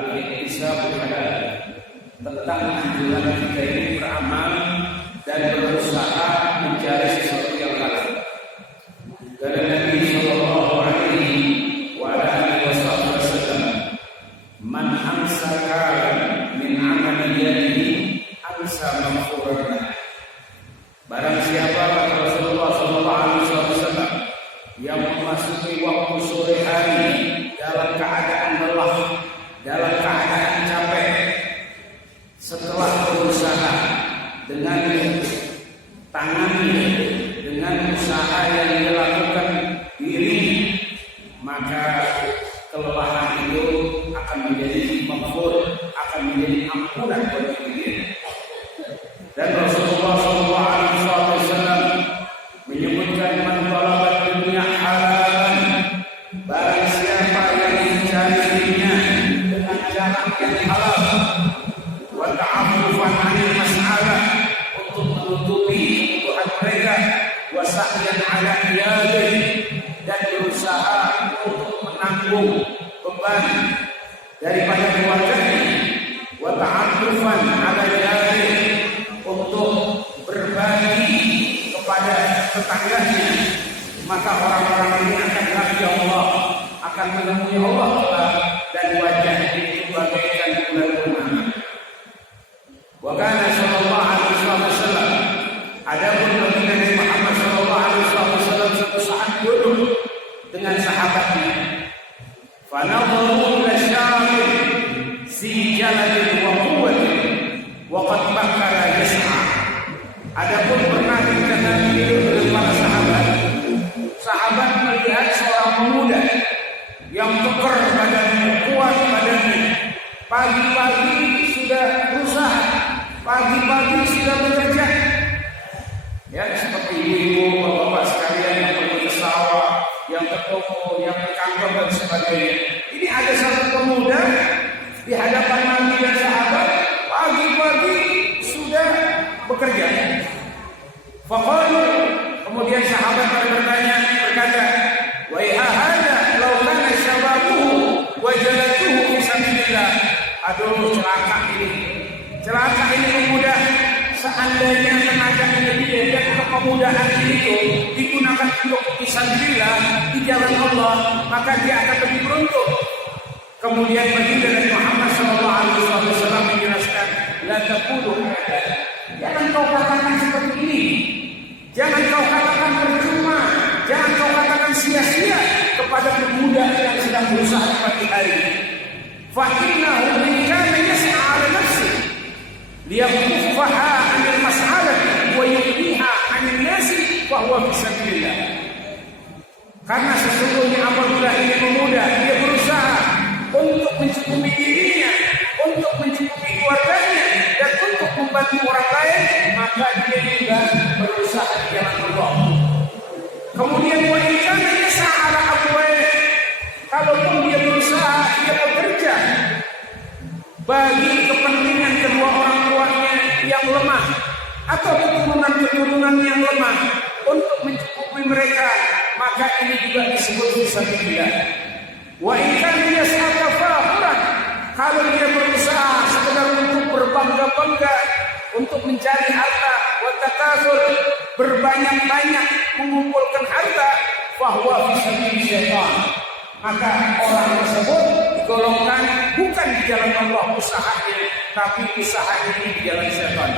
al-iktisabul halal, tentang anjuran kita ini beramal dan berusaha mencari sesuatu yang halal. Dan Nabi sallallahu alaihi wa alihi wasallam, man amsaka min amali yadihi amsa maghfuran. Barang siapa kata Rasulullah sallallahu alaihi wasallam yang memasuki waktu sore hari dalam keadaan lelah, dalam keadaan capek, setelah berusaha dengan tangannya, dengan usaha yang dilakukan diri, maka kelelahan itu akan menjadi maghfur, akan menjadi ampunan bagi dia. Dan Rasulullah SAW menyebutkan man talaba dunya halalan, barang siapa yang mencari dunia dengan cara yang halal, wa ta'affufan 'anil mas'alah, untuk menutupi kebutuhan mereka, wa sa'yan 'ala iyalihi, dan berusaha untuk menanggung beban daripada keluarganya, wa ta'affufan 'ala iyalihi, untuk berbagi kepada tetangganya, maka orang-orang ini akan melihat Allah, akan menemui Allah dan wajahnya itu bagaikan bulan purnama. Wa kana sallallahu alaihi wasallam, adapun Nabi Muhammad sallallahu alaihi wasallam suatu saat duduk dengan sahabatnya, fa nadharu ila syamil si jalalin wa quwwatin wa qad bakkara yas'a. Adapun pernah Nabi dengan para sahabat melihat seorang pemuda yang kekar badannya, kuat badannya, pagi-pagi sudah berusaha, pagi-pagi sudah bekerja. Ya, seperti ibu, bapak-bapak sekalian yang pergi ke sawah, yang ke toko, yang ke kantor dan sebagainya. Ini ada satu pemuda di hadapan Nabi dan sahabat, pagi-pagi sudah bekerja. Faqalu, kemudian sahabat berkata, wa hada law kana shababuhu wa jalatuhu fi sabilillah. Aduh, celaka ini pemuda. Seandainya tenaga ini dia dan kemudahan itu digunakan untuk fisabilillah di jalan Allah, maka dia akan lebih beruntung. Kemudian baginda Nabi Muhammad SAW menjelaskan, la taqulu hada, jangan kau katakan seperti ini, jangan kau katakan percuma, jangan kau katakan sia-sia kepada pemuda yang sedang berusaha di pagi hari. Fa innahu in kana yas'a 'ala nafsi liyakuffaha 'anil mas'alati wa yughniha 'anil nasi fa huwa fi sabilillah. Karena sesungguhnya apabila ini pemuda dia berusaha untuk mencukupi dirinya, untuk mencukupi keluarganya, dan untuk membantu orang lain, maka dia juga berusaha di jalan Allah. Kemudian wanita dia sa'ala abwaih, kalaupun dia berusaha, dia bekerja bagi kepentingan kedua orang tuanya yang lemah atau keturunan-keturunan yang lemah untuk mencukupi mereka, maka ini juga disebut fisabilillah. Wa in kana yas'aka fakhran, kalau dia berusaha sekedar untuk berbangga-bangga, untuk mencari harta, wa takatsur, berbanyak-banyak mengumpulkan harta, fahuwa fi sabilillah syaitan, maka orang tersebut digolongkan bukan di jalan Allah usahanya, tapi usahanya ini di jalan syaitan.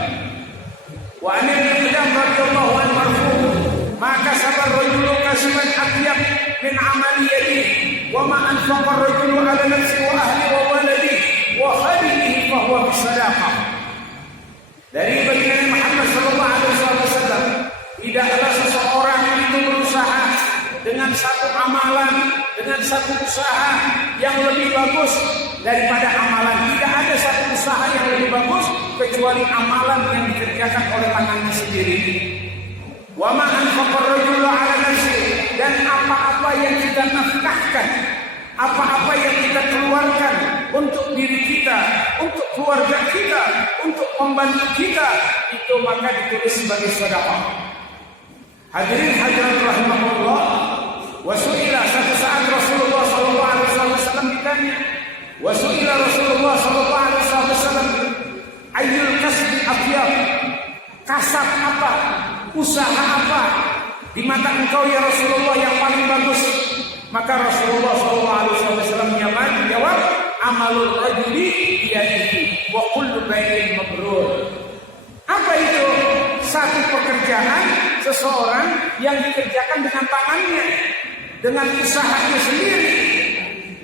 Wa anil Miqdam radhiyallahu anhu marfu', maka sabar rajulu kasiban atyab min amali yadihi wa ma anfaqa ar-rajulu 'ala nafsihi wa ahlihi wa waladihi wa khalihi fa huwa fi sadaqah. Dari baginda Muhammad sallallahu alaihi wasallam, tidaklah seseorang itu berusaha dengan satu amalan, dengan satu usaha yang lebih bagus daripada amalan. Tidak ada satu usaha yang lebih bagus kecuali amalan yang dikerjakan oleh tangannya sendiri. Wa ma anfaqa ar-rajulu 'ala nafsihi, dan apa-apa yang kita nafkahkan, apa-apa yang kita keluarkan untuk diri kita, untuk keluarga kita, untuk pembantu kita, itu maka ditulis sebagai sedekah. Hadirin hadirat rahimahullah, wa su'ila, satu saat Rasulullah SAW ditanya, Wa su'ila Rasulullah sallallahu alaihi wasallam ayyul kasbi afyab? Kasab apa? Usaha apa di mata engkau ya Rasulullah yang paling bagus? Maka Rasulullah sallallahu alaihi wasallam menjawab, amalul rajuli biyadihi wa kullu bai'in mabrur. Apa itu? Satu pekerjaan seseorang yang dikerjakan dengan tangannya, dengan usahanya sendiri,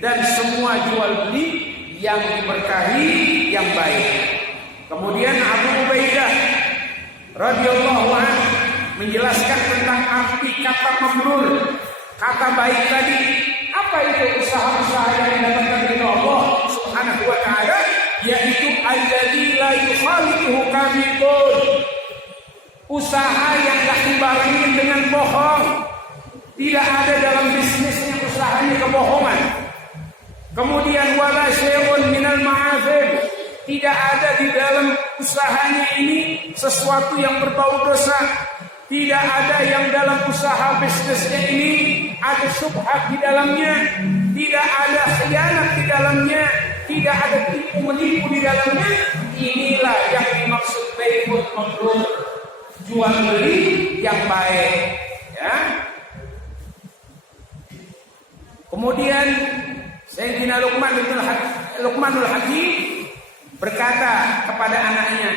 dan semua jual beli yang diberkahi, yang baik. Kemudian Abu Ubaidah radhiyallahu anhu menjelaskan tentang arti kata mabrur, kata baik tadi. Apa itu usaha-usaha yang didapatkan dari Allah Subhanahu wa taala? Yaitu alladzi la yukhaliquhu kadhibun. Usaha yang tak dibarengin dengan bohong. Tidak ada dalam bisnisnya usahanya kebohongan. Kemudian wala syai'un minal ma'azib. Tidak ada di dalam usahanya ini sesuatu yang berbau dosa. Tidak ada yang dalam usaha bisnisnya ini ada syubhat di dalamnya. Tidak ada khianat di dalamnya. Tidak ada tipu menipu di dalamnya. Inilah yang dimaksud bai'ul mabrur, jual beli yang baik, ya. Kemudian Sayyidina Luqmanul Hakim berkata kepada anaknya,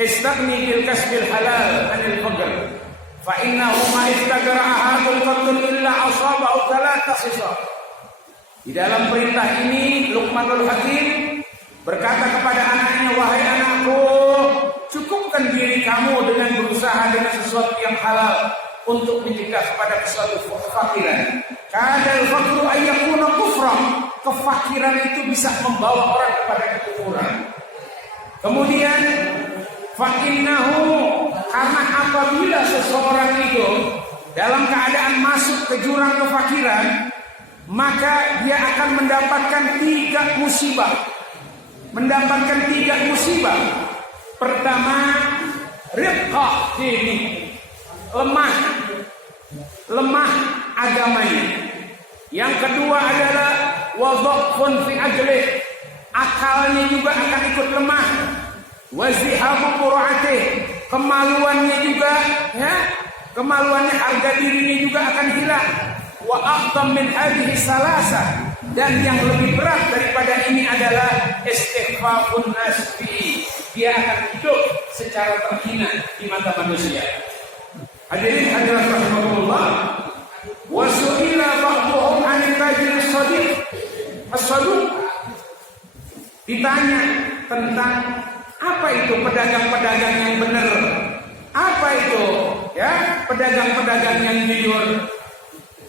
"Istaghni bil kasbil halal anil faqr, fa innahu ma istagara ahadun qatun illa asabahu thalatha khisal." Di dalam perintah ini Luqmanul Hakim berkata kepada anaknya, "Wahai anakku, cukupkan diri kamu dengan berusaha dengan sesuatu yang halal untuk mencegah kepada suatu kefakiran. Kadal faqru ayyakuna kufra." Kefakiran itu bisa membawa orang kepada kekufuran. Kemudian fa'innahu, karena apabila seseorang itu dalam keadaan masuk ke jurang kefakiran, maka dia akan mendapatkan 3 musibah. Mendapatkan 3 musibah. Pertama, riqqa dini, lemah agamanya. Yang kedua adalah wadhafun fi ajlih, akalnya juga akan ikut lemah. Wazihabu qur'atih, kemaluannya juga, ya, kemaluannya, harga dirinya juga akan hilang. Wa aqdam min hadhihi salasa, dan yang lebih berat daripada ini adalah istighfafun nasbi, dia akan hidup secara terhina di mata manusia. Hadirin hadirat rahimakumullah, wa su'ila ba'dhum 'anil tajir as-saduq. Ditanya tentang apa itu pedagang-pedagang yang benar? Apa itu, ya, pedagang-pedagang yang jujur?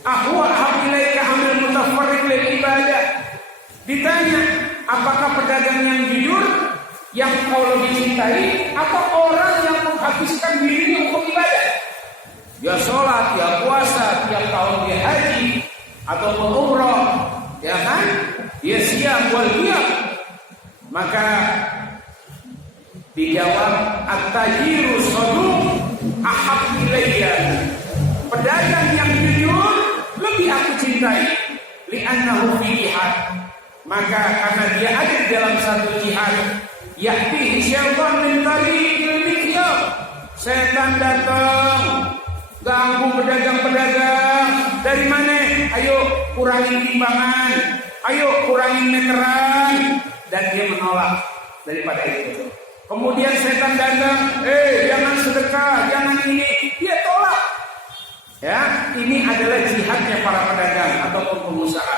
Ahwa habilaika amil mutafarriq lil ibadah. Ditanya, apakah pedagang yang jujur yang kau lebih cintai atau orang yang menghabiskan dirinya untuk ibadah? Dia sholat, dia puasa, tiap tahun dia haji atau umrah, ya kan? Dia siap wal qiyam. Maka dijawab, at-tajiru saduq ahab ilayya. Pedagang yang jujur lebih aku cintai, li'annahu fi jihad. Maka karena dia ada di dalam satu jihad, ya'ti syaitan min tariqil mikyab. Setan datang ganggu pedagang-pedagang. Dari mana? Ayo kurangin timbangan, ayo kurangin meteran. Dan dia menolak daripada itu. Kemudian setan datang, jangan sedekah, jangan ini. Dia tolak. Ya, ini adalah jihadnya para pedagang ataupun pengusaha.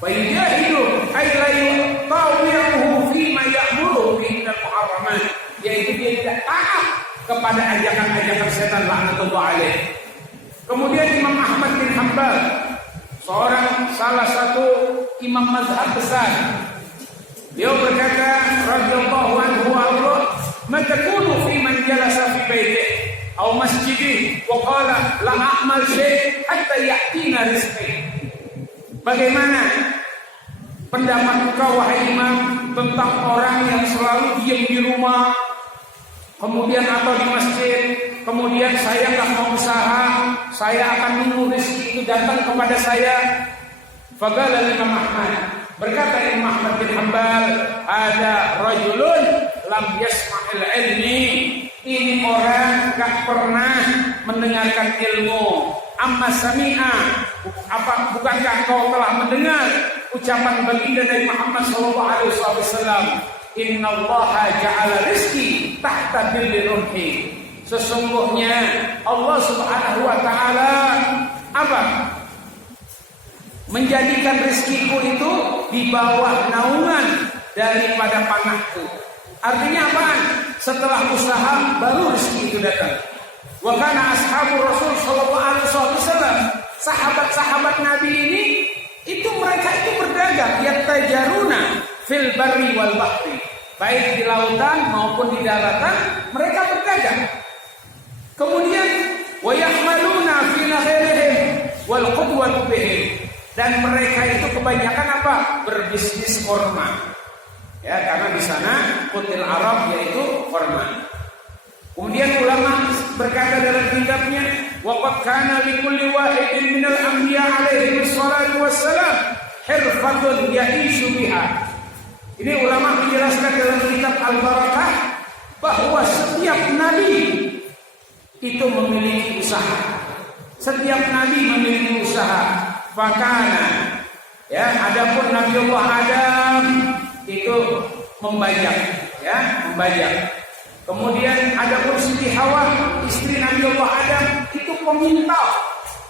Fayahidu aylayu tawiyahu fi ma ya'muru bihi al-muharramat, yaitu dia tidak taat kepada ajakan-ajakan setan laknatullah alaih. Kemudian Imam Ahmad bin Hanbal, salah satu imam mazhab besar, dia berkata radhiyallahu anhu Allah, "Matakunu fi man jalasa fi baitihi aw masjidihi wa qala la a'mal syai' hatta ya'tina rizqi." Bagaimana pendapat engkau wahai imam tentang orang yang selalu diam di rumah, kemudian atau di masjid, kemudian saya nggak mau usaha, saya akan menunggu rezeki itu datang kepada saya? Faqala Imam Ahmad, Berkata Imam Ahmad bin Hanbal, ada rajulun lam yasma'il ilmi. Ini orang gak pernah mendengarkan ilmu. Amma sami'a, bukankah kau telah mendengar ucapan baginda Nabi Muhammad sallallahu alaihi wasallam, innallaha ja'ala rizqi tahta dhilli rumhi. Sesungguhnya Allah Subhanahu wa taala apa? Menjadikan rezekiku itu di bawah naungan daripada panahku. Artinya apaan? Setelah usaha baru rezeki itu datang. Wa kana ashabur Rasul sallallahu alaihi wasallam, sahabat-sahabat Nabi ini itu mereka itu berdagang, yattajaruna fil barri wal bahri. Baik di lautan maupun di daratan mereka berdagang. Kemudian wa yahmaluna fi nakhirihim wal qudwatu bihim. Dan mereka itu kebanyakan apa? Berbisnis korma. Ya, karena di sana kutil Arab yaitu korma. Kemudian ulama berkata dalam kitabnya, waqad kana li kulli wahidin minal anbiya alaihi wassalatu wassalam hirfatun ya'ishu biha. Ini ulama menjelaskan dalam kitab Al-Barakah bahwa setiap nabi itu memiliki usaha. Setiap nabi memiliki usaha. Fakana, ya, adapun Nabi Allah Adam itu membajak, ya, membajak. Kemudian adapun Siti Hawa, istri Nabi Allah Adam itu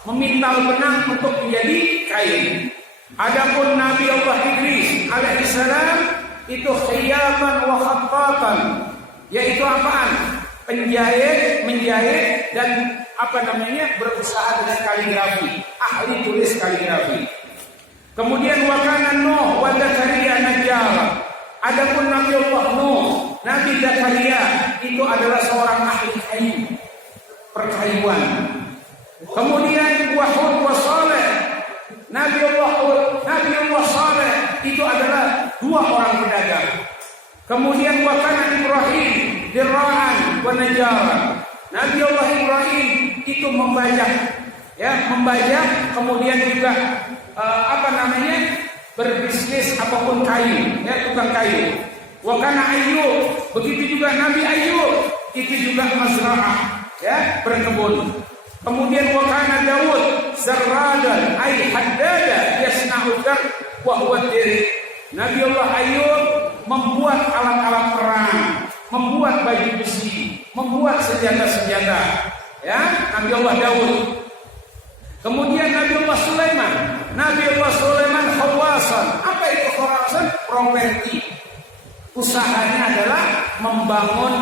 memintal benang untuk menjadi kain. Adapun Nabi Allah Idris alaihissalam itu khiyaman wa khattatan, yaitu apaan? Menjahit dan berusaha dengan kaligrafi, ahli tulis kaligrafi. Kemudian wakana Nuh wa Zakaria najjar. Adapun Nabi Allah Nuh, Nabi Zakaria itu adalah seorang ahli kayu, perkayuan. Kemudian Hud wa Saleh, Nabi Allah Saleh itu adalah dua orang pedagang. Kemudian wakana Ibrahim dirra'an wa najjar. Nabi Allah Ibrahim itu membajak, ya, kemudian juga berbisnis apapun kayu, ya, tukang kayu. Wa kana Ayyub, begitu juga Nabi Ayyub itu juga mazra'ah, ya, berkebun. Kemudian wa kana Daud zarradan ay haddada yasna'u dar wa huwa dir. Nabi Allah Ayyub membuat alat-alat perang, membuat baju besi, membuat senjata-senjata, ya, Nabi Allah Daud. Kemudian Nabi Allah Sulaiman khawasan. Apa itu khawasan? Properti. Usahanya adalah membangun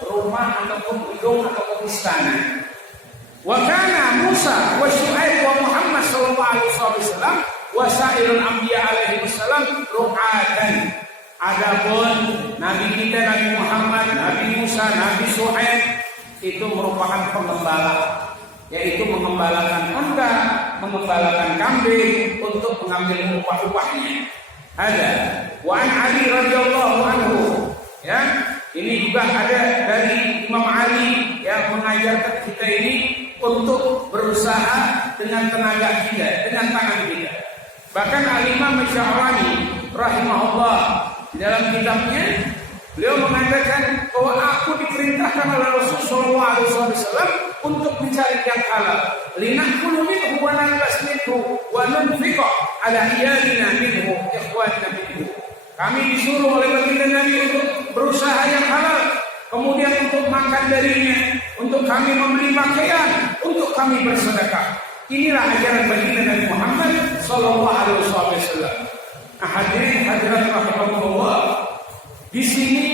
rumah ataupun gedung ataupun istana. Wa kana Musa wa Syuaib wa Muhammad sallallahu alaihi wasallam wa sa'irul anbiya alaihi wasallam ru'atan. Adapun Nabi kita, Nabi Muhammad, Nabi Musa, Nabi Syuaib itu merupakan pengembala, yaitu mengembalakan unta, mengembalakan kambing untuk mengambil upah-upahnya. Ada. Wa an Ali radhiyallahu anhu, ya. Ini juga ada dari Imam Ali yang mengajarkan kita ini untuk berusaha dengan tenaga kita, dengan tangan kita. Bahkan Al-Imam Sya'rani rahimahullah dalam kitabnya beliau mengatakan bahwa aku diperintahkan oleh Rasulullah SAW untuk mencari yang halal. Linakulu minhu wa nalbas minhu wa nunfiqa ala iyalina minhu ikhwanina minhu. Kami disuruh oleh baginda Nabi untuk berusaha yang halal, kemudian untuk makan darinya, untuk kami membeli pakaian, untuk kami bersedekah. Inilah ajaran baginda Nabi Muhammad sallallahu alaihi wasallam. Nah, hadirin rahimakumullah. Di sini,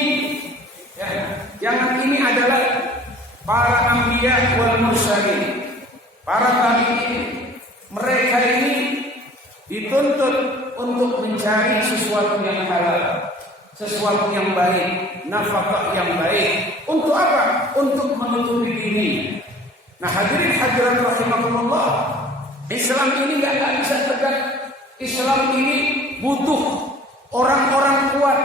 ya, yang ini adalah para anbiya wal mursalin, para tabi'in. Mereka ini dituntut untuk mencari sesuatu yang halal, sesuatu yang baik, nafkah yang baik. Untuk apa? Untuk menutupi diri. Nah, hadirin hadirat rahimakumullah, Islam ini nggak bisa tegak. Islam ini butuh orang-orang kuat,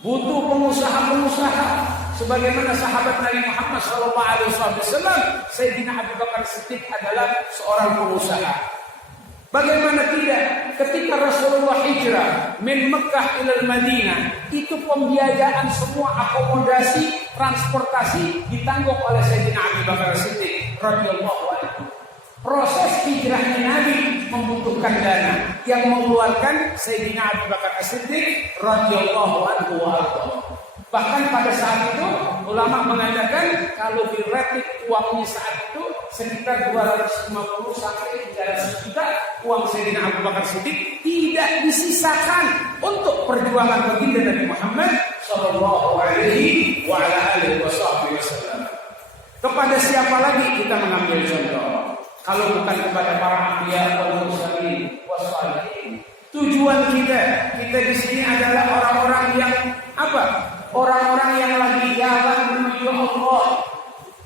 butuh pengusaha-pengusaha. Sebagaimana sahabat Nabi Muhammad SAW, Sayyidina Abu Bakar Siddiq adalah seorang pengusaha. Bagaimana tidak? ketika Rasulullah hijrah min Mekah ila Madinah, itu pembiayaan semua akomodasi, transportasi ditanggung oleh Sayyidina Abu Bakar Siddiq radhiyallahu anhu. Proses hijrahnya Nabi membutuhkan dana, yang mengeluarkan Sayyidina Abu Bakar Siddiq radhiyallahu anhu. Bahkan pada saat itu ulama mengatakan kalau diratik uangnya saat itu sekitar 250 sampai 300 juta uang Sayyidina Abu Bakar Siddiq tidak disisakan untuk perjuangan baginda Nabi Muhammad sallallahu alaihi wa ala alihi wasallam. Kepada siapa lagi kita mengambil contoh? Kalau bukan kepada para anbiya wal mursalin wassalihin. Tujuan kita di sini adalah orang-orang yang apa? Orang-orang yang lagi jalan menuju Allah.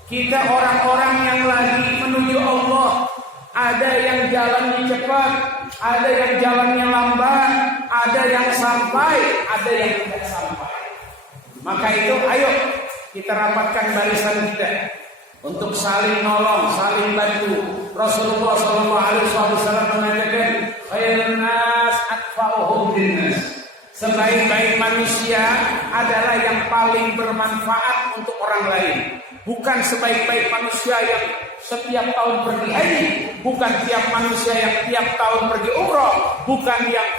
Kita orang-orang yang lagi menuju Allah. Ada yang jalannya cepat, ada yang jalannya lambat, ada yang sampai, ada yang tidak sampai. Maka itu ayo kita rapatkan barisan kita untuk saling nolong, saling bantu. Rasulullah SAW mengatakan, khairun nas atfa'uhum linnas. Sebaik-baik manusia adalah yang paling bermanfaat untuk orang lain. Bukan sebaik-baik manusia yang setiap tahun pergi haji, bukan tiap manusia yang tiap tahun pergi umroh, bukan yang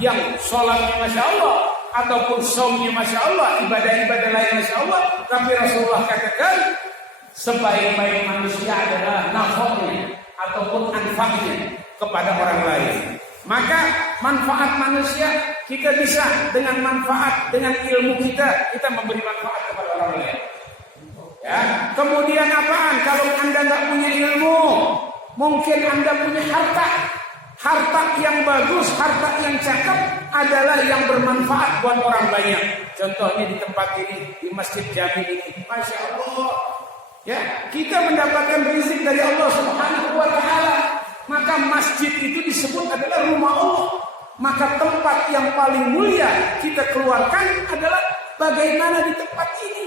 yang sholatnya masya Allah ataupun saumnya masya Allah, ibadah-ibadah lain masya Allah. Tapi Rasulullah katakan sebaik-baik manusia adalah nafkahnya ataupun anfaknya kepada orang lain. Maka manfaat manusia kita bisa dengan manfaat, dengan ilmu kita memberi manfaat kepada orang lain. Ya, kemudian apaan? Kalau Anda nggak punya ilmu, mungkin Anda punya harta. Harta yang bagus, harta yang cakep adalah yang bermanfaat buat orang banyak. Contohnya di tempat ini, di Masjid Jami ini, masya Allah. Ya, kita mendapatkan rezeki dari Allah Subhanahu wa Ta'ala. Maka masjid itu disebut adalah rumah Allah. Maka tempat yang paling mulia kita keluarkan adalah bagaimana di tempat ini.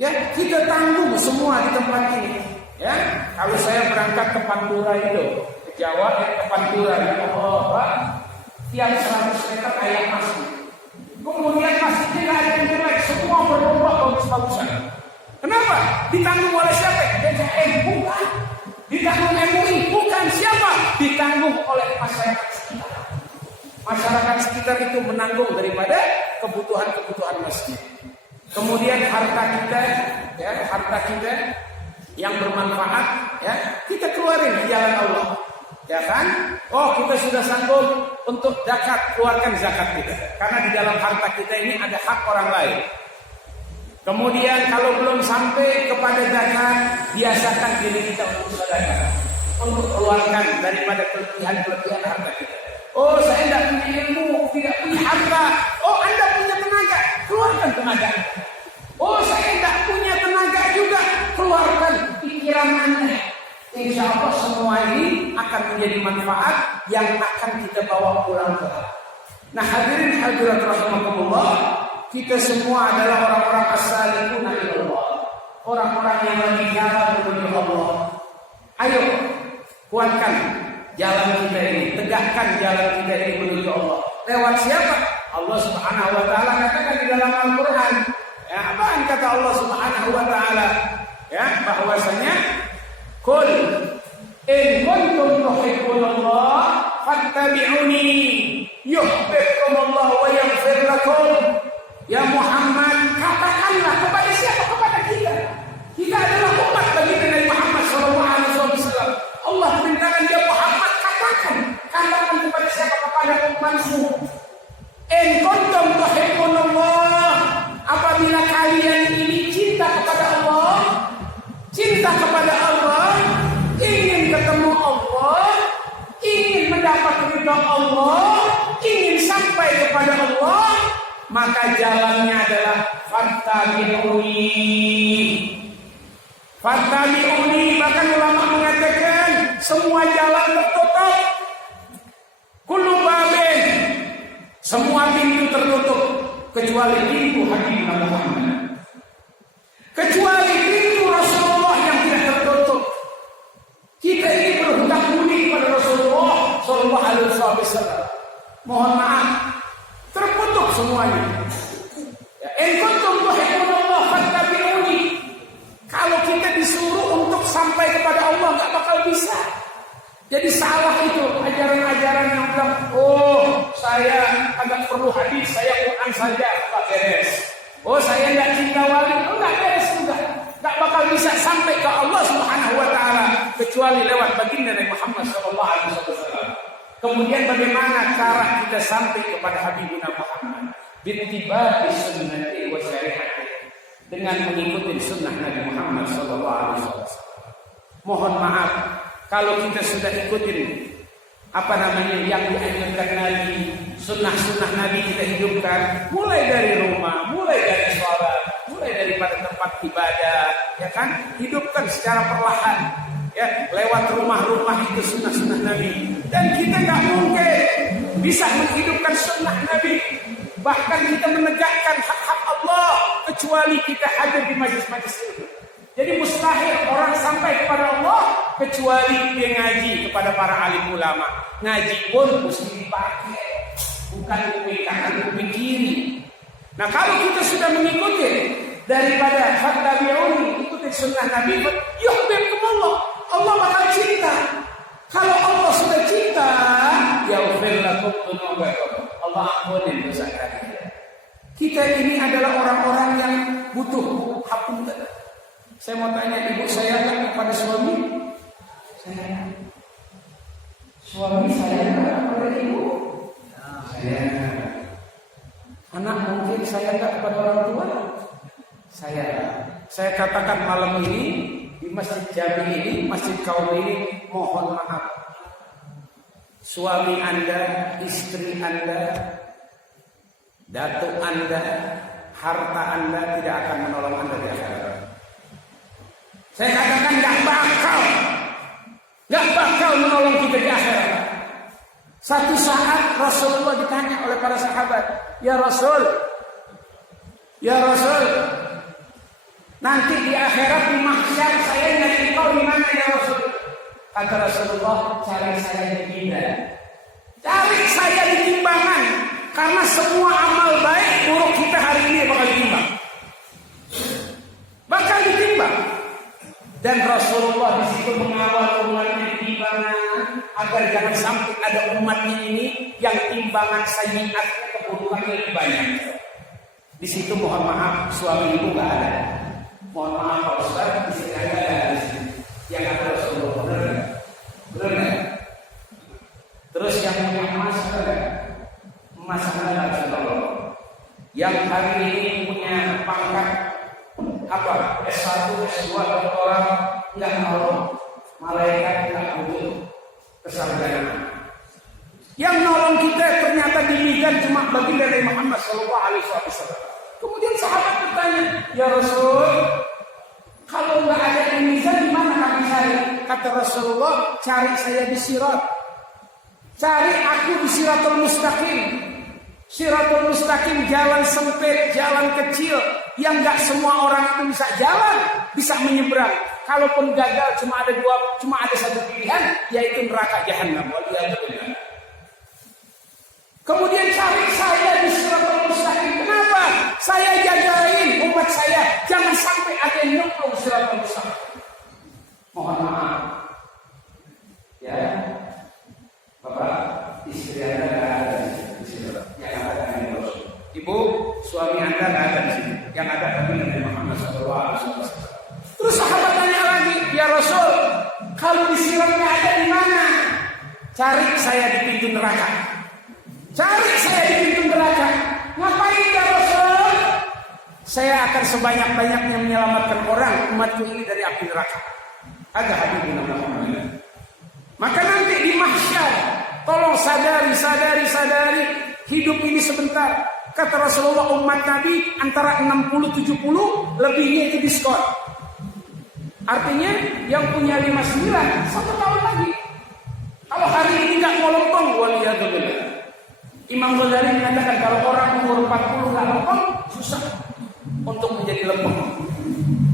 Ya, kita tanggung semua di tempat ini. Ya, kalau saya berangkat ke Pantura itu, ke Jawa, ke Pantura, ya Allah, tiap 100 meter kayak masjid. Kemudian masjidnya nggak ada yang jelek, semua berubah bagus-bagusan. Kenapa? Ditanggung oleh siapa? DJM, bukan. Ditanggung MUI, bukan. Siapa? Ditanggung oleh masyarakat sekitar. Masyarakat sekitar itu menanggung daripada kebutuhan-kebutuhan masjid. Kemudian harta kita yang bermanfaat, ya kita keluarin di jalan Allah, ya kan? Oh, kita sudah sanggup untuk zakat, keluarkan zakat kita, karena di dalam harta kita ini ada hak orang lain. Kemudian kalau belum sampai kepada zakat, biasakan diri kita untuk sedekah, untuk keluarkan daripada kelebihan harta kita. Oh, saya tidak punya ilmu, tidak punya harta. Oh, Anda punya tenaga, keluarkan tenaga. Oh, saya tidak punya tenaga juga, keluarkan pikiran Anda. Insya Allah semua ini akan menjadi manfaat yang akan kita bawa pulang ke Allah. Nah, hadirin hadirat rahimakumullah, kita semua adalah orang-orang as-salikuna ilallah, orang-orang yang lagi jalan menuju Allah. Ayo kuatkan jalan kita ini, tegakkan jalan kita ini menuju Allah. Lewat siapa? Allah Subhanahu wa Ta'ala katakan di dalam Al-Quran. Ya, apaan kata Allah Subhanahu wa Ta'ala? Ya, bahwasanya qul in kuntum tuhibbunallah fattabi'uni yuhibbukumullah wa yaghfir lakum. Ya Muhammad, katakanlah kepada siapa? Kepada kita. Kita adalah umat baginda Nabi Muhammad SAW. Allah perintahkan dia Muhammad, katakan kepada siapa? Kepada umatmu. In kuntum tuhibbunallah, apabila kalian ini cinta kepada Allah, cinta kepada Allah, ingin ketemu Allah, ingin mendapat ridha Allah, ingin sampai kepada Allah, maka jalannya adalah fattabi'uni. Bahkan ulama mengatakan semua jalan tertutup, kullu babin, semua pintu tertutup kecuali pintu Habibna Muhammad, kecuali pintu Rasulullah yang tidak tertutup. Kita ini berhutang budi kepada Rasulullah alaihi wasallam. Mohon maaf, terputus semuanya. Ya, in kuntum tuhibbunallah fattabi'uni. Kalau kita disuruh untuk sampai kepada Allah nggak bakal bisa. Jadi salah itu ajaran-ajaran yang bilang, oh saya agak perlu hadis, saya Quran saja, Pak beres. Oh saya nggak cinta wali, oh nggak beres juga. Nggak bakal bisa sampai ke Allah Subhanahu Wa Taala kecuali lewat baginda Nabi Muhammad SAW. Kemudian bagaimana cara kita sampai kepada Habibuna Muhammad? Bittiba'i sunnati wa syari'ati, dengan mengikuti sunnah Nabi Muhammad SAW. Mohon maaf, kalau kita sudah ikutin yang dianjurkan Nabi, sunnah-sunnah Nabi kita hidupkan, mulai dari rumah, mulai dari sholat, mulai daripada tempat ibadah, ya kan, hidupkan secara perlahan, ya, lewat rumah-rumah itu sunnah-sunnah Nabi. Dan kita nggak mungkin bisa menghidupkan sunnah Nabi, bahkan kita menegakkan hak-hak Allah, kecuali kita hadir di majlis-majlis itu. Jadi mustahil orang sampai kepada Allah kecuali dia ngaji kepada para alim ulama. Ngaji pun mesti dipakai, bukan kuping kanan kuping kiri. Nah kalau kita sudah mengikuti daripada fattabi'uni, ikuti sunnah Nabi, yuhibbukumullah, Allah bakal cinta. Kalau Allah sudah cinta, yaghfir lakum dzunubakum, Allah ampunin dosa kalian. Kita ini adalah orang-orang yang butuh hapunten. Saya mau tanya, ibu saya kan kepada suami? Saya. Suami saya enggak kepada ibu? Saya. Anak mungkin saya enggak kepada orang tua? Saya. Saya katakan malam ini di Masjid Jami ini, Masjid Kaum ini, mohon maaf. Suami Anda, istri Anda, datuk Anda, harta Anda tidak akan menolong Anda di akhirat. Saya katakan nggak bakal menolong kita di akhirat. Satu saat Rasulullah ditanya oleh para sahabat, ya Rasul, nanti di akhirat di mahsyar saya nyari kau di mana ya Rasul? Kata Rasulullah, cari saya di timbangan. Cari saya di timbangan, karena semua amal baik buruk kita hari ini bakal ditimbang. Dan Rasulullah di situ mengawal umatnya di timbangan agar jangan sampai ada umatnya ini yang timbangan sayyi'atnya, keburukannya lebih banyak. Di situ mohon maaf suami ibu nggak ada. Mohon maaf Pak Ustaz, istri Anda ada di sini. Yang ada Rasulullah, benar nggak? Terus yang punya emas ada, emas Anda Rasulullah. Yang hari ini punya pangkat apa? S1, S2, doktorat, nggak nolong. Malaikat nggak butuh kesarjanaan. Yang nolong kita ternyata diberikan cuma baginda Nabi Muhammad SAW. Kemudian sahabat bertanya, ya Rasul, kalau nggak ada mizan di mana kami cari? Kata Rasulullah, cari saya di sirat. Cari aku di Siratul Mustaqim. Siratul Mustaqim, jalan sempit, jalan kecil, yang nggak semua orang itu bisa jalan, bisa menyeberang. Kalaupun gagal cuma ada satu pilihan, yaitu neraka jahanam. Waliyadzubillah. Kemudian cari saya di Siratul Mustaqim. Kenapa? Saya jagain umat saya, jangan sampai ada yang nyemplung Siratul Mustaqim. Mohon maaf, ya, Bapak, istri Anda nggak ada di sini. Yang ada Nabi Rasul. Ibu, suami Anda nggak ada di sini. Yang ada Nabi Muhammad SAW. Terus sahabat tanya lagi, ya Rasul, kalau di siratnya ada di mana? Cari saya di pintu neraka. Cari saya di pintu neraka. Ngapain ya Rasul? Saya akan sebanyak-banyaknya menyelamatkan orang umatku ini dari api neraka. Ada hadis Nabi Muhammad. Maka nanti di mahsyar, tolong sadari, hidup ini sebentar. Kata Rasulullah, umat Nabi antara 60-70, lebihnya itu diskon. Artinya yang punya 59, 1 tahun lagi. Kalau hari ini nggak mau lempeng, waliyadzubillah. Imam Ghazali mengatakan kalau orang umur 40 nggak lempeng, susah untuk menjadi lempeng.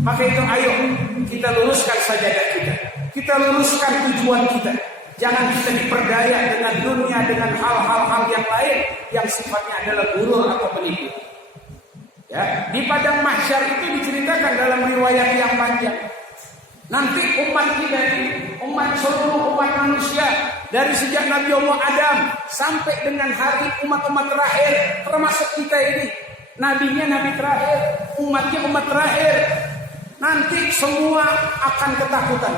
Maka itu ayo kita luruskan sajadah kita luruskan tujuan kita. Jangan kita diperdaya dengan dunia, dengan hal-hal yang lain yang sifatnya adalah gurur atau penipu. Ya, di padang mahsyar itu diceritakan dalam riwayat yang panjang. Nanti umat kita ini, seluruh umat manusia dari sejak Nabi Allah Adam sampai dengan hari umat-umat terakhir, termasuk kita ini, nabinya nabi terakhir, umatnya umat terakhir. Nanti semua akan ketakutan.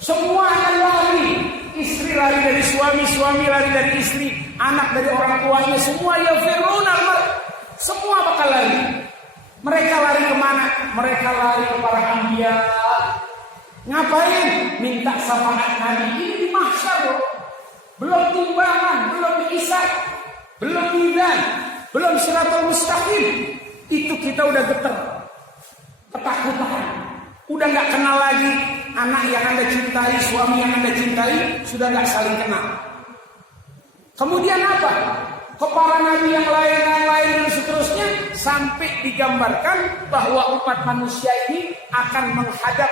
Semua akan lari. Istri lari dari suami, suami lari dari istri, anak dari orang tuanya, semua yafiruna. Semua bakal lari. Mereka lari kemana? Mereka lari ke para anbiya. Ngapain? Minta syafaat Nabi. Ini di mahsyar loh. Belum timbangan, belum isyak, belum mizan, belum siratal mustaqim. Itu kita udah getar, ketakutan. Udah gak kenal lagi anak yang Anda cintai, suami yang Anda cintai, sudah gak saling kenal. Kemudian apa? Para nabi yang lain dan seterusnya, sampai digambarkan bahwa umat manusia ini akan menghadap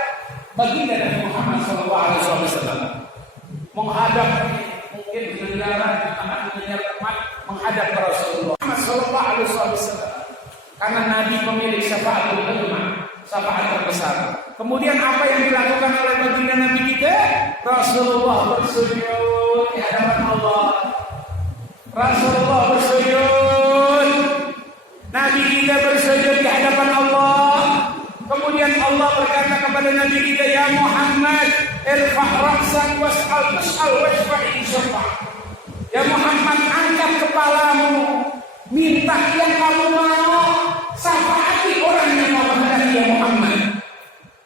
baginda Nabi Muhammad SAW. Menghadap mungkin menghadap menghadap Rasulullah Muhammad SAW. Karena Nabi memilih syafaatul ummah, syafaat terbesar. Kemudian apa yang dilakukan oleh baginda Nabi kita? Rasulullah bersujud di hadapan Allah. Rasulullah bersujud, Nabi kita bersujud di hadapan Allah. Kemudian Allah berkata kepada Nabi kita, ya Muhammad, irfa' ra'sak was'al tus'al washfa'i syafa'ah. Ya Muhammad, angkat kepalamu, minta yang kamu mau, syafaati orang yang mau menghadapi ya Muhammad.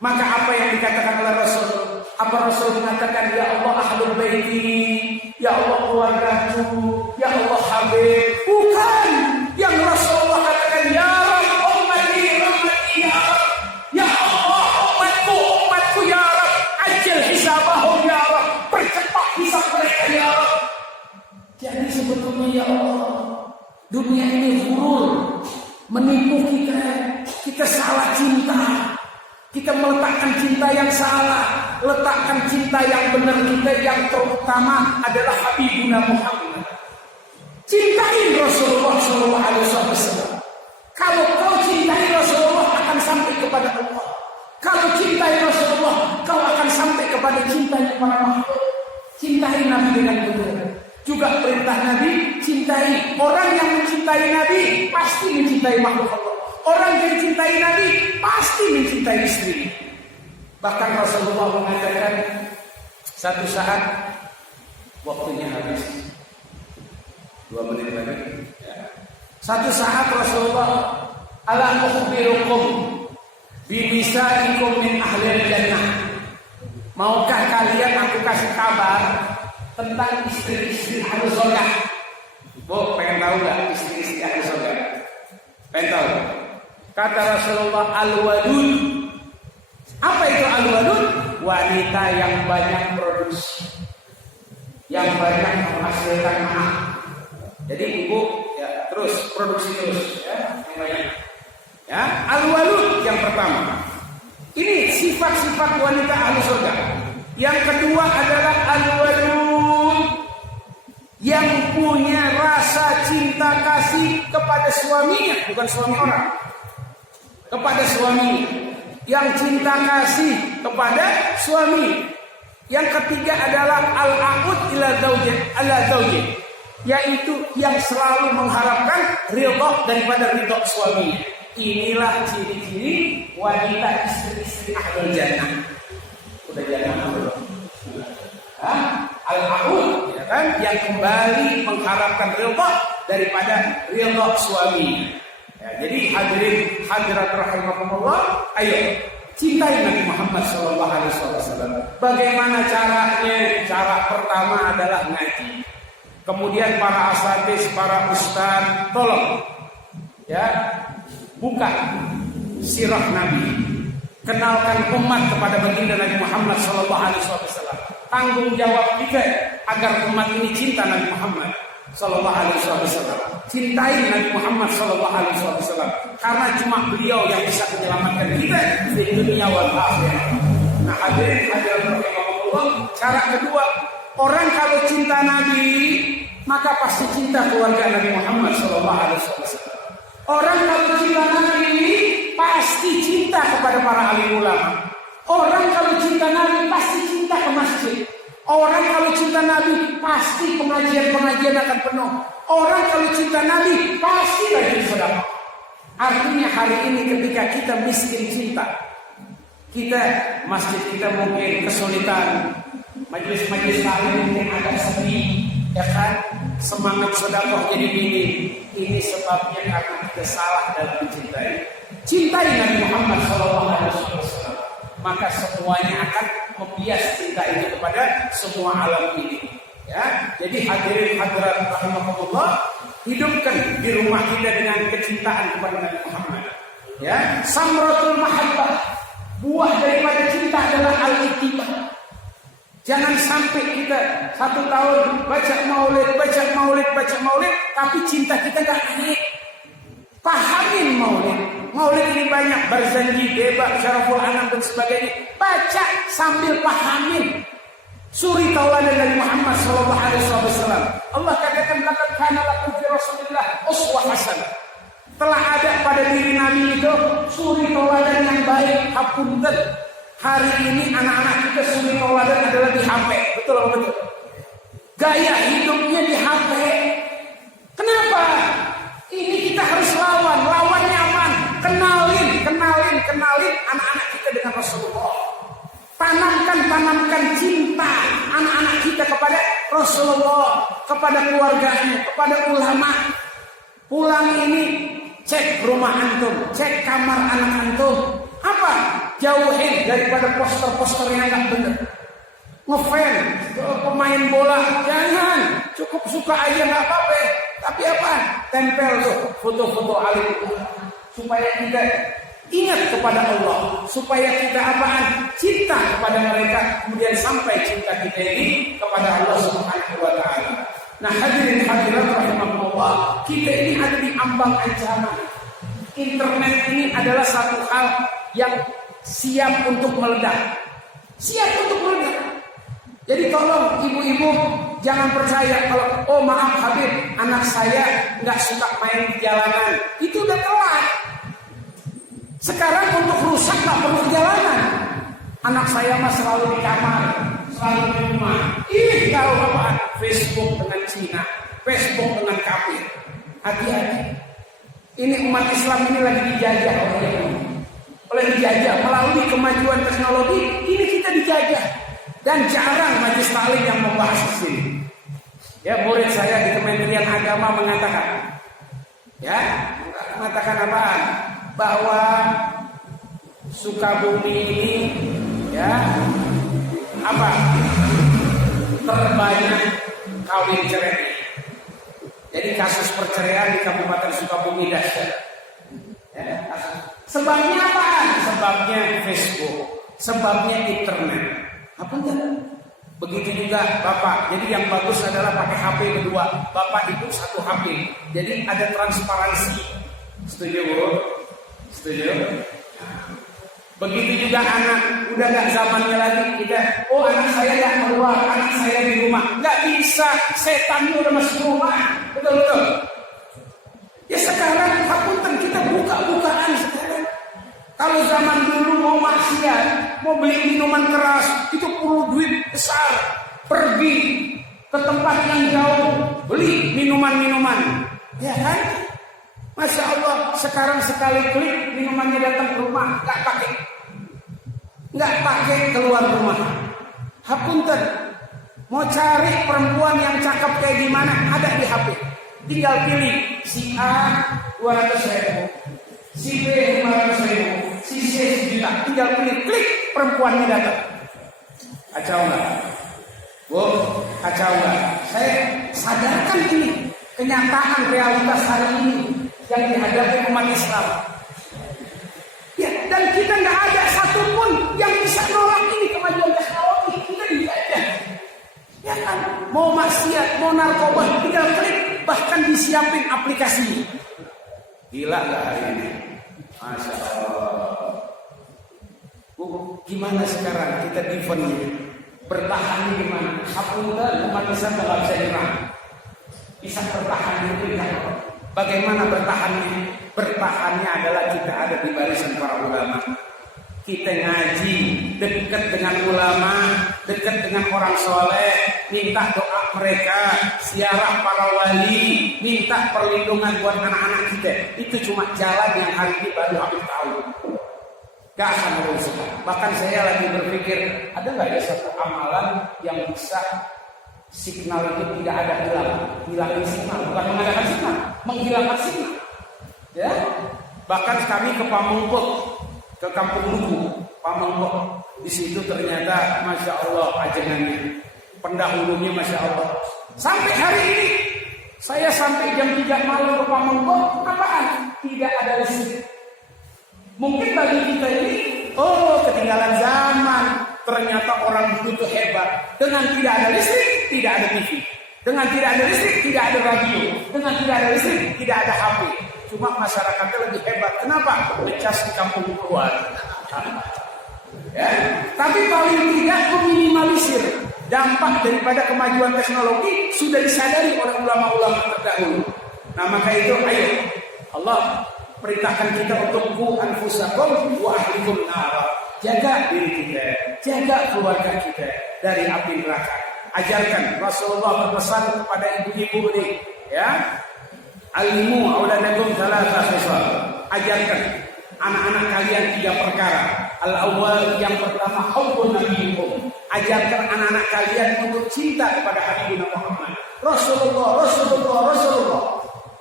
Maka apa yang dikatakan oleh Rasul? Apa Rasul mengatakan, ya Allah ahlul baiti, ya Allah keluargaku, ya Allah Habib? Bukan. Yang Rasulullah katakan, ya Rabb ummati ya Rabb, ya Allah umatku ya Rabb, ajil hisabahum ya Rabb, percepat hisab mereka ya Rabb. Jadi sebetulnya ya Allah, dunia ini ghurur, menipu kita salah cinta. Kita meletakkan cinta yang salah, letakkan cinta yang benar kita yang terutama adalah Habibuna Muhammad. Cintai Rasulullah SAW. Kalau kau cintai Rasulullah akan sampai kepada Allah. Kalau cintai Rasulullah, kau akan sampai kepada cintanya para makhluk. Cintai Nabi dengan benar. Juga perintah Nabi, cintai. Orang yang mencintai Nabi pasti mencintai makhluk Allah. Orang yang cintai Nabi pasti mencintai istri. Bahkan Rasulullah mengatakan, satu saat waktunya habis, 2 menit lagi. Satu saat Rasulullah, ala ukhbirukum binisaikum min ahlil jannah. Maukah kalian aku kasih kabar tentang istri-istri ahli surga? Bu, pengen tahu nggak istri-istri ahli surga? Pengen tahu? Kata Rasulullah, al-wadud. Apa itu al-wadud? Wanita yang banyak produksi, yang banyak menghasilkan anak. Jadi ibu ya terus produksi terus ya, yang banyak. Ya, al-wadud yang pertama. Ini sifat-sifat wanita ahli surga. Yang kedua adalah al-wadud, yang punya rasa cinta kasih kepada suaminya, bukan suami orang. Kepada suami, yang cinta kasih kepada suami. Yang ketiga adalah al-aqud ila zawji, yaitu yang selalu mengharapkan ridha daripada ridha suami. Inilah ciri-ciri wanita istri-istri ahlul jannah. Udah jannah belum? Al-aqud, ya kan, yang kembali mengharapkan ridha daripada ridha suami. Ya, jadi hadirat rahimakumullah, ayo cintai Nabi Muhammad SAW. Bagaimana caranya? Cara pertama adalah ngaji. Kemudian para asatidz, para ustaz, tolong ya buka sirah Nabi. Kenalkan umat kepada baginda Nabi Muhammad SAW. Tanggung jawab kita agar umat ini cinta Nabi Muhammad SAW. Cintai Nabi Muhammad SAW, karena cuma beliau yang bisa menyelamatkan kita di dunia wal akhirah. Nah, hadirin Allah, cara kedua Orang kalau cinta Nabi, maka pasti cinta keluarga Nabi Muhammad SAW. Orang kalau cinta Nabi, pasti cinta kepada para alim ulama. Orang kalau cinta Nabi, pasti cinta ke masjid. Orang kalau cinta Nabi, pasti pengajian-pengajian akan penuh. Orang kalau cinta Nabi, pasti rajin sedekah. Artinya hari ini ketika kita miskin cinta, masjid kita mungkin kesulitan, majelis-majelis lain mungkin agak sepi, ya kan? Semangat sedekah jadi minim. Ini sebabnya karena kita salah dalam mencintai. Cintai Nabi Muhammad SAW, maka semuanya akan membias cinta itu kepada semua alam ini. Ya, jadi hadirin hadirat rahimakumullah, hidupkan di rumah kita dengan kecintaan kepada Nabi Muhammad. Ya, samratul mahabbah, buah daripada cinta adalah al-ittibah. Jangan sampai kita 1 tahun baca maulid, tapi cinta kita gak naik. Pahamin maulid. Maulid ini banyak, Barzanji, Deba, Syaraful Anam dan sebagainya. Baca sambil pahamin suri tauladan Nabi Muhammad SAW. Allah katakan, laqad kana lakum fi Rasulillah uswah hasanah. Telah ada pada diri Nabi itu suri tauladan yang baik. Hapunten, hari ini anak-anak kita suri tauladan adalah di HP. Betul atau betul? Gaya hidupnya di HP. Kenapa? Ini kita harus lawannya apa? Kenalin anak-anak kita dengan Rasulullah. Tanamkan cinta anak-anak kita kepada Rasulullah, kepada keluarganya, kepada ulama. Pulang ini cek rumah antum, cek kamar anak antum. Apa? Jauhin daripada poster-poster yang enggak benar. Ngefans pemain bola, jangan. Cukup suka aja enggak apa-apa. Tapi apa? Tempel tuh foto-foto alim supaya kita ingat kepada Allah, supaya kita apaan? Cinta kepada mereka, kemudian sampai cinta kita ini kepada Allah Subhanahu wa taala. Nah, hadirin hadirat rahimakumullah, kita ini ada di ambang ancaman. Internet ini adalah satu hal yang siap untuk meledak. Jadi tolong ibu-ibu jangan percaya kalau maaf Habib, anak saya nggak suka main di jalanan. Itu udah telat. Sekarang untuk rusak nggak perlu di jalanan. Anak saya mah selalu di kamar, selalu di rumah. Tahu apa? Facebook dengan Cina, Facebook dengan kafir. Hati-hati. Ini umat Islam ini lagi dijajah melalui kemajuan teknologi. Ini kita dijajah. Dan jarang majelis taklim yang membahas di sini. Ya, murid saya di Kementerian Agama mengatakan apa? Bahwa Sukabumi ini terbanyak kawin cerai. Jadi kasus perceraian di Kabupaten Sukabumi dahsyat. Sebabnya apa? Sebabnya Facebook, sebabnya internet. Apa enggak? Begitu juga Bapak. Jadi yang bagus adalah pakai HP berdua. Bapak itu satu HP. Jadi ada transparansi. Setuju, Bu? Setuju? Begitu juga anak. Udah gak zamannya lagi kita, anak saya gak keluar, anak saya di rumah. Gak bisa, setannya udah masuk rumah. Betul-betul. Ya sekarang hapunten kita buka-bukaan sekarang. Kalau zaman dulu mau maksiat, mau beli minuman keras, itu perlu duit besar. Pergi ke tempat yang jauh, beli minuman-minuman. Ya kan? Masya Allah, sekarang sekali klik minumannya datang ke rumah, nggak pakai keluar rumah. Hapunten, mau cari perempuan yang cakep kayak gimana, ada di HP. Tinggal pilih si A 200.000, si B 500.000, si C 1 juta. Tinggal pilih, klik, perempuannya datang. Kacau nggak? Bu, kacau nggak? Saya sadarkan ini kenyataan realitas hari ini yang dihadapi umat Islam. Ya, dan kita nggak ada satupun yang bisa nolak ini kemajuan teknologi. Kita dijajah. Ya kan? Mau maksiat, mau narkoba, tinggal klik, bahkan disiapin aplikasi. Gila nggak hari ini? Masya Allah. Gimana sekarang kita defend ini? Bertahan gimana? Hapunten umat Islam nggak bisa nyerang. Bisa bertahan itu kan? Bagaimana bertahannya? Bertahannya adalah kita ada di barisan para ulama. Kita ngaji, dekat dengan ulama, dekat dengan orang soleh, minta doa mereka, ziarah para wali, minta perlindungan buat anak-anak kita. Itu cuma jalan yang hari ini baru aku tahu. Gak akan berusaha. Bahkan saya lagi berpikir, ada nggak ya satu amalan yang bisa signal itu tidak ada hilangin signal, bukan mengadakan signal, menghilangkan signal. Ya, bahkan kami ke Pamengkok, ke Kampung Lugu, Pamengkok. Di situ ternyata, masya Allah, ajengannya, pendahulunya, masya Allah. Sampai hari ini, saya sampai jam 3 malam ke Pamengkok, apaan? Tidak ada listrik. Mungkin bagi kita ini, oh ketinggalan zaman. Ternyata orang itu hebat. Dengan tidak ada listrik, tidak ada TV. Dengan tidak ada listrik, tidak ada radio. Dengan tidak ada listrik, tidak ada HP. Cuma masyarakatnya lebih hebat. Kenapa? Ngecas di kampung keluar. Ya. Tapi paling tidak meminimalisir dampak daripada kemajuan teknologi sudah disadari oleh ulama-ulama terdahulu. Nah maka itu ayo Allah perintahkan kita untuk ku anfusakum wa ahlikum nar. Jaga diri kita, jaga keluarga kita dari api neraka. Ajarkan, Rasulullah berpesan kepada ibu-ibu ini, ya. Alimu auladakum thalatha khisal. Ajarkan anak-anak kalian 3 perkara. Al-awwal, yang pertama, hubbun nabiyyikum. Ajarkan anak-anak kalian untuk cinta kepada Habibina Muhammad. Rasulullah.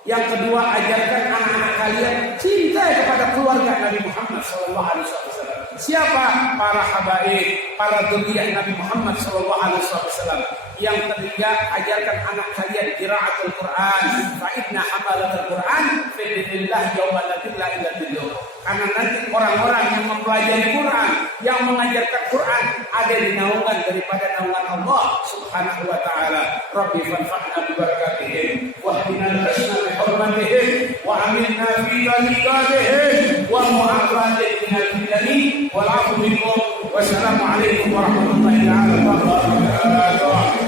Yang kedua, ajarkan anak-anak kalian cinta kepada keluarga Nabi Muhammad sallallahu alaihi wasallam. Siapa? Para habaib, para dzurriyyah Nabi Muhammad sallallahu alaihi wasallam. Yang ketiga, ajarkan anak kalian qiraatul Quran. Fa inna hamalatul Quran fi dinillah yawma la illa billah. Karena nanti orang-orang yang mempelajari Quran, yang mengajarkan Quran ada di naungan daripada naungan Allah Subhanahu wa taala. Rabbi fanfa'na bi barakatihim wa hdina al-husna bi hurmatihim wa aminna fi ibadihim wa mu'afatin min al-bidani wal 'afwi minhum. Wassalamu alaikum warahmatullahi wabarakatuh.